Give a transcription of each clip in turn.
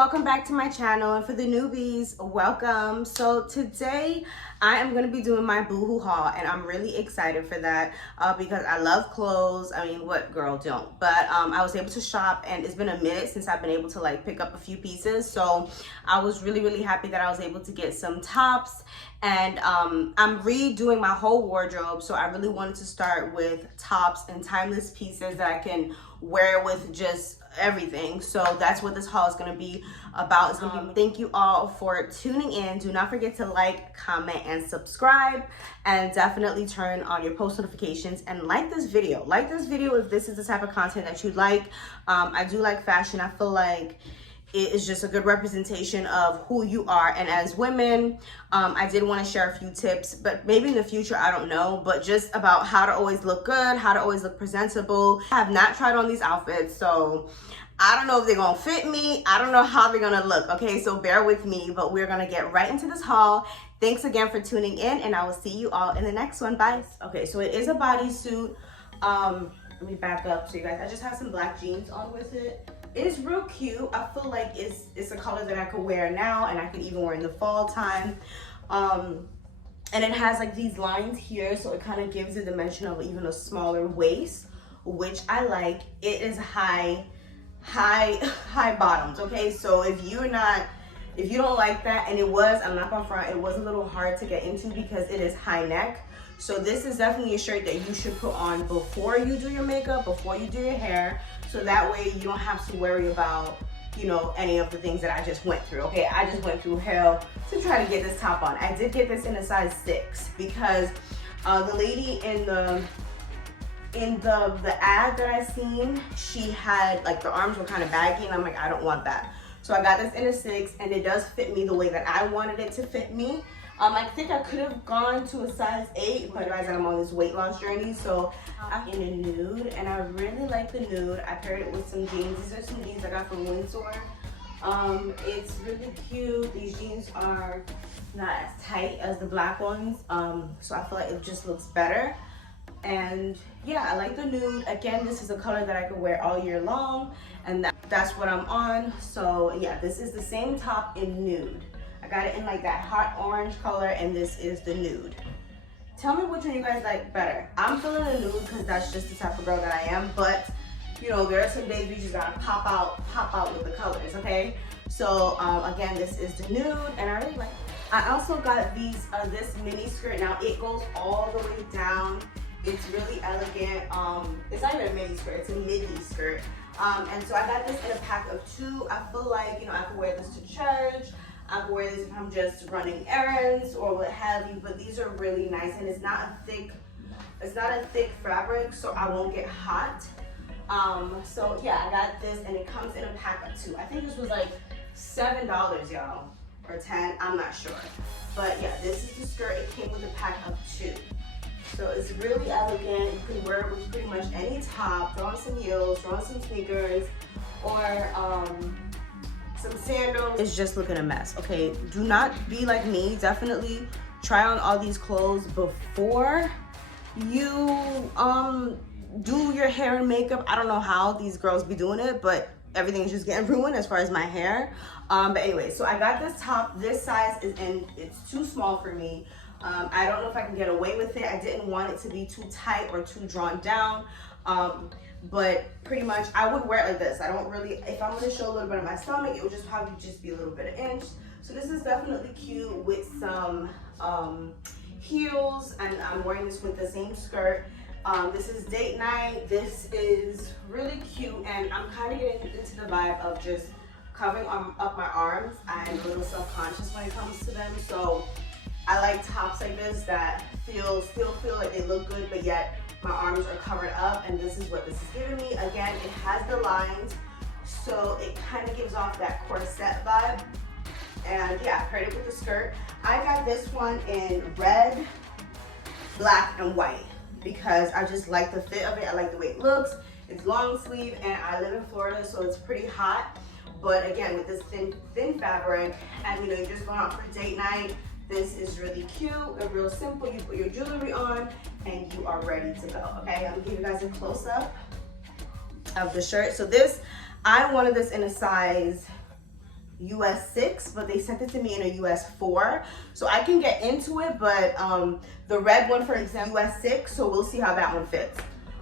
welcome back to my channel, and for the newbies, welcome. So today I am going to be doing my Boohoo haul, and I'm really excited for that because I love clothes. I mean, what girl don't? But I was able to shop, and it's been a minute since I've been able to like pick up a few pieces, so I was really happy that I was able to get some tops. And I'm redoing my whole wardrobe, so I really wanted to start with tops and timeless pieces that I can wear with just everything. So that's what this haul is going to be about. It's going to be thank you all for tuning in. Do not forget to like, comment, and subscribe, and definitely turn on your post notifications and like this video. Like this video if this is the type of content that you like. I do like fashion. I feel like it is just a good representation of who you are, and as women, I did want to share a few tips, but maybe in the future, I don't know, but just about how to always look good, how to always look presentable. I have not tried on these outfits, so I don't know if they're gonna fit me. I don't know how they're gonna look, okay? So bear with me, but we're gonna get right into this haul. Thanks again for tuning in, and I will see you all in the next one. Bye. Okay, so it is a bodysuit. Let me back up so you guys, I just have some black jeans on with it. It's real cute. I feel like it's a color that I could wear now, and I could even wear in the fall time. And it has like these lines here, so it kind of gives the dimension of even a smaller waist, which I like. It is high bottoms, okay? So if you don't like that, and I'm not gonna front, it was a little hard to get into because it is high neck. So this is definitely a shirt that you should put on before you do your makeup, before you do your hair, so that way you don't have to worry about, you know, any of the things that I just went through, okay? I just went through hell to try to get this top on. I did get this in a size 6 because the lady in the ad that I seen, she had like the arms were kind of baggy, and I'm like, I don't want that. So I got this in a 6, and it does fit me the way that I wanted it to fit me. I think I could have gone to a size 8, but guys, I'm on this weight loss journey, so I'm in a nude, and I really like the nude. I paired it with some jeans. These are some jeans I got from Windsor. It's really cute. These jeans are not as tight as the black ones, so I feel like it just looks better. And yeah, I like the nude. Again, this is a color that I could wear all year long, and that's what I'm on. So yeah, this is the same top in nude. I got it in like that hot orange color, and this is the nude. Tell me which one you guys like better. I'm feeling the nude because that's just the type of girl that I am, but you know, there are some days we just gotta pop out with the colors, okay? So again, this is the nude, and I really like it. I also got this mini skirt. Now it goes all the way down. It's really elegant. It's not even a mini skirt, it's a midi skirt. And so I got this in a pack of 2. I feel like, you know, I could wear this to church. I can wear this if I'm just running errands or what have you, but these are really nice, and it's not a thick fabric, so I won't get hot. So yeah, I got this, and it comes in a pack of 2. I think this was like $7, y'all, or 10, I'm not sure. But yeah, this is the skirt. It came with a pack of 2. So it's really elegant. You can wear it with pretty much any top. Throw on some heels, throw on some sneakers, or some sandals. It's just looking a mess, okay? Do not be like me. Definitely try on all these clothes before you do your hair and makeup. I don't know how these girls be doing it, but everything's just getting ruined as far as my hair. But anyway, so I got this top. This size it's too small for me. I don't know if I can get away with it. I didn't want it to be too tight or too drawn down. But pretty much I would wear it like this. I don't really, if I'm gonna show a little bit of my stomach, it would just probably just be a little bit of inch. So this is definitely cute with some heels, and I'm wearing this with the same skirt. This is date night. This is really cute, and I'm kind of getting into the vibe of just covering up my arms. I'm a little self-conscious when it comes to them, so I like tops like this that still feel like they look good, but yet my arms are covered up, and this is what this is giving me. Again, it has the lines, so it kind of gives off that corset vibe. And yeah, I paired it with the skirt. I got this one in red, black, and white because I just like the fit of it. I like the way it looks. It's long sleeve, and I live in Florida, so it's pretty hot. But again, with this thin fabric, and you know, you're just going out for date night, this is really cute and real simple. You put your jewelry on, and you are ready to go, okay? I'm gonna give you guys a close-up of the shirt. So this, I wanted this in a size US 6, but they sent it to me in a US 4. So I can get into it, but the red one, for example, US 6, so we'll see how that one fits.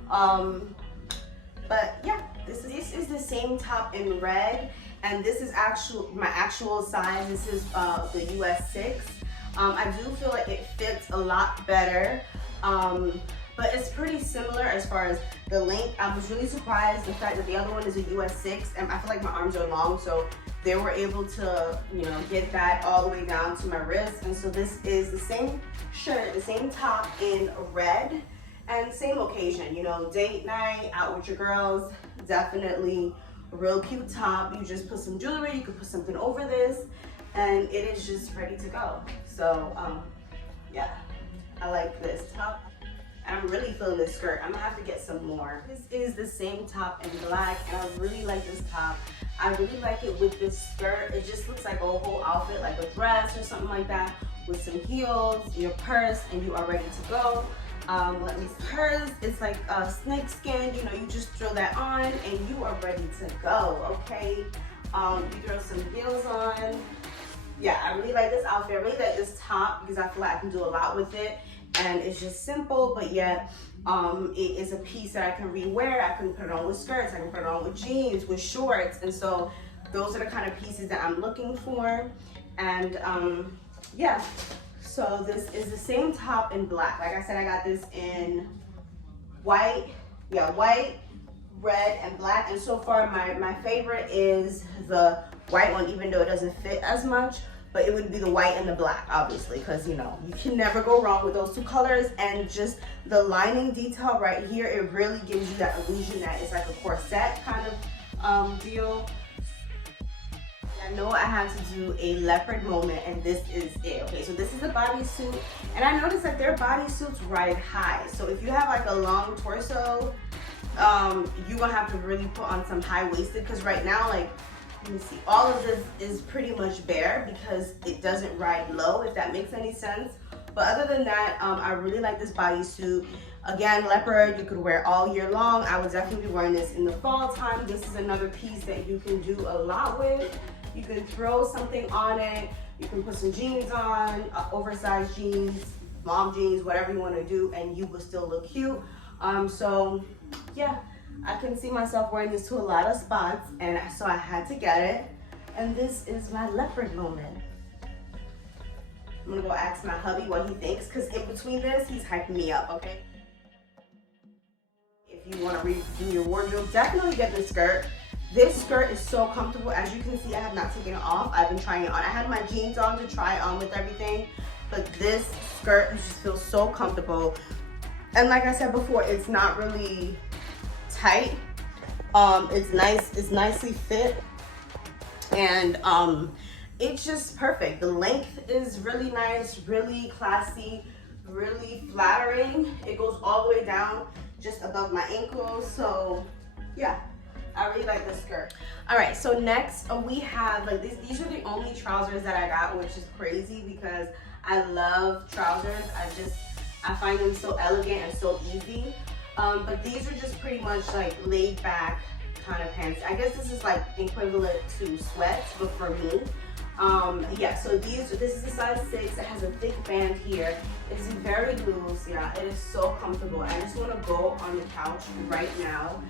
But yeah, this is the same top in red, and this is my actual size. This is the US 6. I do feel like it fits a lot better, but it's pretty similar as far as the length. I was really surprised the fact that the other one is a US 6, and I feel like my arms are long, so they were able to, you know, get that all the way down to my wrist. And so this is the same shirt, the same top in red, and same occasion, you know, date night, out with your girls, definitely a real cute top. You just put some jewelry, you could put something over this, and it is just ready to go. So yeah, I like this top. I'm really feeling this skirt. I'm gonna have to get some more. This is the same top in black, and I really like this top. I really like it with this skirt. It just looks like a whole outfit, like a dress or something like that, with some heels, your purse, and you are ready to go. Let me see. Hers is like snake skin. You know, you just throw that on and you are ready to go, okay? You throw some heels on. Yeah, I really like this outfit. I really like this top because I feel like I can do a lot with it. And it's just simple, but yet it is a piece that I can re-wear. I can put it on with skirts, I can put it on with jeans, with shorts. And so those are the kind of pieces that I'm looking for. And yeah, so this is the same top in black. Like I said, I got this in white, white, red, and black. And so far my favorite is the white one, even though it doesn't fit as much. But it would be the white and the black, obviously, because, you know, you can never go wrong with those two colors. And just the lining detail right here, it really gives you that illusion that it's like a corset kind of deal. I know I had to do a leopard moment, and this is it. Okay, so this is a bodysuit, and I noticed that their bodysuits ride high. So if you have like a long torso, you're gonna have to really put on some high-waisted, because right now, like, let me see, all of this is pretty much bare because it doesn't ride low, if that makes any sense. But other than that, I really like this bodysuit. Again, leopard, you could wear all year long. I would definitely be wearing this in the fall time. This is another piece that you can do a lot with. You can throw something on it. You can put some jeans on, oversized jeans, mom jeans, whatever you want to do, and you will still look cute. So yeah, I can see myself wearing this to a lot of spots, and so I had to get it. And this is my leopard moment. I'm gonna go ask my hubby what he thinks, because in between this, he's hyping me up, okay? If you want to redo your wardrobe, definitely get this skirt. This skirt is so comfortable. As you can see, I have not taken it off. I've been trying it on. I had my jeans on to try it on with everything, but this skirt just feels so comfortable. And like I said before, it's not really tight. It's nice, it's nicely fit, and it's just perfect. The length is really nice, really classy, really flattering. It goes all the way down just above my ankles. So yeah, I really like this skirt. All right, so next we have like these are the only trousers that I got, which is crazy because I love trousers. I find them so elegant and so easy. But these are just pretty much like laid back kind of pants. I guess this is like equivalent to sweats, but for me. Yeah, so this is a size 6. It has a thick band here. It's very loose. Yeah, it is so comfortable. I just want to go on the couch right now.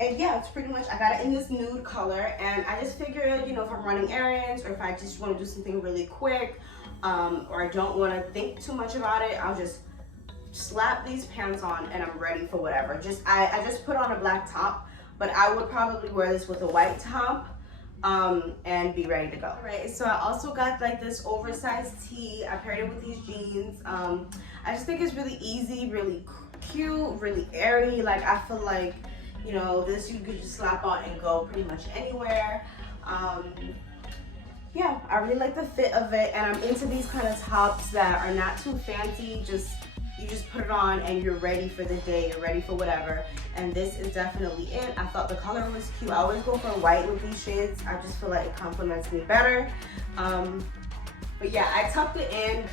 And yeah, it's pretty much, I got it in this nude color, and I just figured, you know, if I'm running errands or if I just want to do something really quick, or I don't want to think too much about it, I'll just slap these pants on and I'm ready for whatever. I just put on a black top, but I would probably wear this with a white top and be ready to go. All right, so I also got like this oversized tee. I paired it with these jeans. I just think it's really easy, really cute, really airy. Like I feel like, you know, this you could just slap on and go pretty much anywhere. Yeah, I really like the fit of it, and I'm into these kind of tops that are not too fancy. You just put it on and you're ready for the day, you're ready for whatever. And this is definitely it. I thought the color was cute. I always go for white with these shades. I just feel like it complements me better. But yeah, I tucked it in.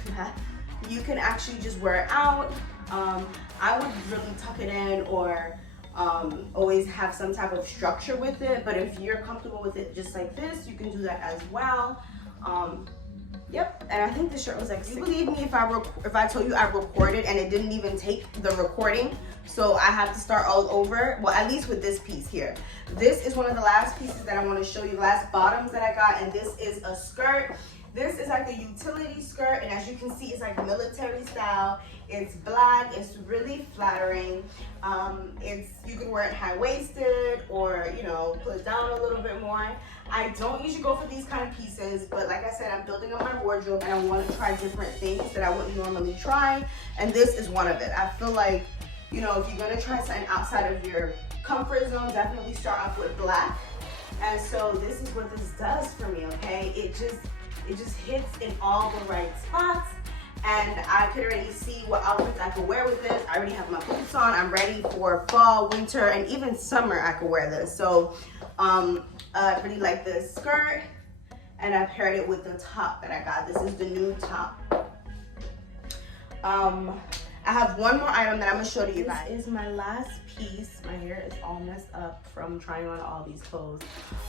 You can actually just wear it out. I would really tuck it in or always have some type of structure with it, but if you're comfortable with it just like this, you can do that as well. Yep, and I think the shirt was like, you believe me if I told you I recorded and it didn't even take the recording, so I have to start all over. Well, at least with this piece here. This is one of the last pieces that I want to show you, the last bottoms that I got, and this is a skirt. This is like a utility skirt, and as you can see, it's like military style. It's black, it's really flattering. You can wear it high-waisted or, you know, pull it down a little bit more. I don't usually go for these kind of pieces, but like I said, I'm building up my wardrobe and I want to try different things that I wouldn't normally try, and this is one of it. I feel like, you know, if you're going to try something outside of your comfort zone, definitely start off with black. And so this is what this does for me, okay? It just hits in all the right spots, and I could already see what outfits I could wear with this. I already have my boots on. I'm ready for fall, winter, and even summer I could wear this. So I really like this skirt, and I paired it with the top that I got. This is the nude top. I have one more item that I'm gonna show to you guys. This is my last piece. My hair is all messed up from trying on all these clothes.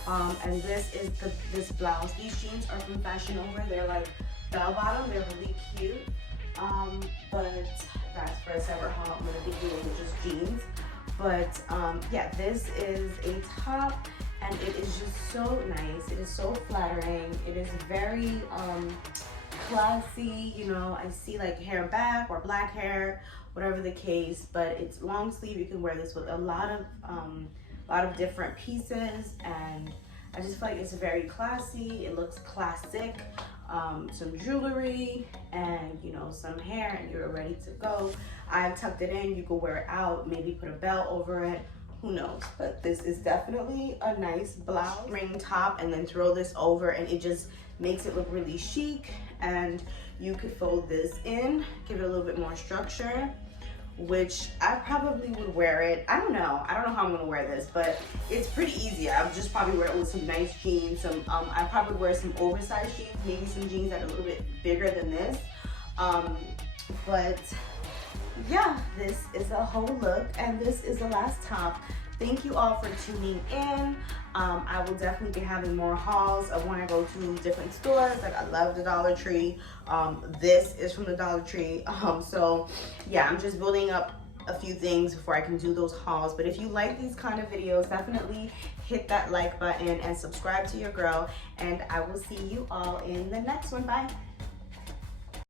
And this is this blouse. These jeans are from Fashion Over. They're like bell bottom. They're really cute. But that's for a separate haul. I'm gonna be doing just jeans. But yeah, this is a top, and it is just so nice. It is so flattering. It is very classy, you know. I see like hair back or black hair, whatever the case, but it's long sleeve. You can wear this with a lot of different pieces, and I just feel like it's very classy. It looks classic. Some jewelry and, you know, some hair, and you're ready to go. I tucked it in. You can wear it out, maybe put a belt over it, who knows. But this is definitely a nice blouse, ring top, and then throw this over, and it just makes it look really chic. And you could fold this in, give it a little bit more structure, which I probably would wear it. I don't know how I'm gonna wear this, but it's pretty easy. I'll just probably wear it with some nice jeans. I probably wear some oversized jeans, maybe some jeans that are a little bit bigger than this. But yeah, this is a whole look, and this is the last top. Thank you all for tuning in. I will definitely be having more hauls of when I go to different stores. Like, I love the Dollar Tree. This is from the Dollar Tree. So yeah, I'm just building up a few things before I can do those hauls. But if you like these kind of videos, definitely hit that like button and subscribe to your girl. And I will see you all in the next one. Bye.